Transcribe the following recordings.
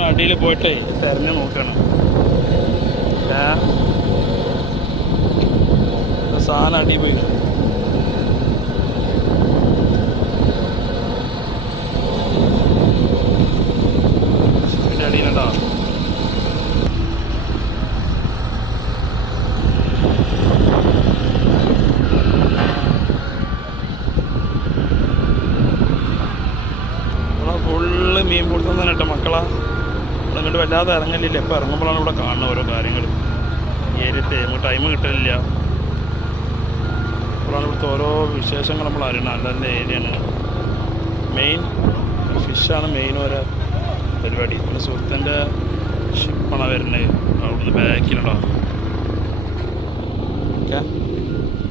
അവൻ അടിയിൽ പോയിട്ട് തെരഞ്ഞു നോക്കണം. സാധനം അടി പോയി. മീൻ പിടുത്തം മക്കളാ. അങ്ങോട്ട് വല്ലാതെ ഇറങ്ങലില്ല. ഇപ്പം ഇറങ്ങുമ്പോഴാണ് ഇവിടെ കാണുന്ന ഓരോ കാര്യങ്ങൾ. ഏരിയത്തെ നമുക്ക് ടൈം കിട്ടലില്ല. അപ്പോഴാണ് ഇവിടുത്തെ ഓരോ വിശേഷങ്ങൾ നമ്മൾ അറിയണം നല്ല ഏരിയയാണ് മെയിൻ ഫിഷാണ് മെയിൻ ഓരോ പരിപാടി. നമ്മുടെ സുഹൃത്തിന്റെ ഷിപ്പാണ് വരുന്നത്. അവിടുന്ന് ബാക്കിലുണ്ടോ ഓക്കെ.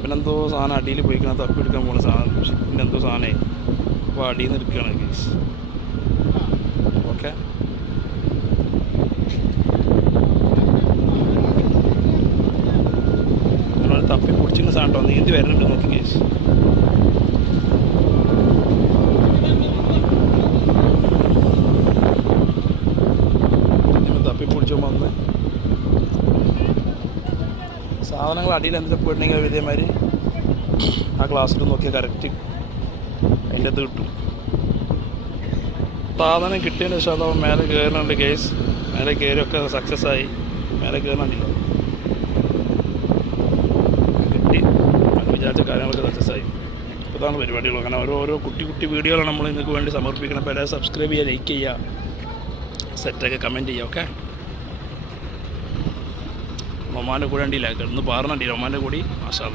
പിന്നെ എന്തോ സാധനം അടിയിൽ പോയിക്കണം തപ്പിയെടുക്കാൻ പോകുന്ന സാധനം. ഷിപ്പിന്റെ എന്തോ സാധനമേ അപ്പോൾ അടിയിൽ നിന്ന് എടുക്കുകയാണ് ഓക്കെ അങ്ങനെ തപ്പി പിടിച്ചിരുന്ന സാധനം നീന്തി വരുന്നുണ്ട് നോക്കി കേസ് തപ്പി പിടിച്ചോ വന്ന് സാധനങ്ങൾ അടിയിൽ എന്തൊക്കെ പോയിട്ടുണ്ടെങ്കിൽ ഇതേമാതിരി ആ ക്ലാസ്സിൽ നോക്കിയാൽ കറക്റ്റ് അതിന്റെ അത് കിട്ടും. സാധനം കിട്ടിയതിന് ശേഷം മേലെ കയറുന്നുണ്ട് കേസ് മേലെ കയറിയൊക്കെ സക്സസ് ആയി. മേലെ കയറുന്നുണ്ടില്ല കിട്ടി വിചാരിച്ച കാര്യങ്ങളൊക്കെ സക്സസ്സായി. ഇതാണ് പരിപാടികൾ അങ്ങനെ ഓരോ ഓരോ കുട്ടി കുട്ടി വീഡിയോകളാണ് നമ്മൾ നിങ്ങൾക്ക് വേണ്ടി സമർപ്പിക്കണം. അപ്പോൾ എല്ലാവരും സബ്സ്ക്രൈബ് ചെയ്യുക ലൈക്ക് ചെയ്യുക സെറ്റൊക്കെ കമന്റ് ചെയ്യുക ഓക്കെ ഒമാന്റെ കൂടെ ഉണ്ടില്ല കിടന്ന് പാറുന്നുണ്ട് ഒമാന്റെ കൂടി? മാഷാ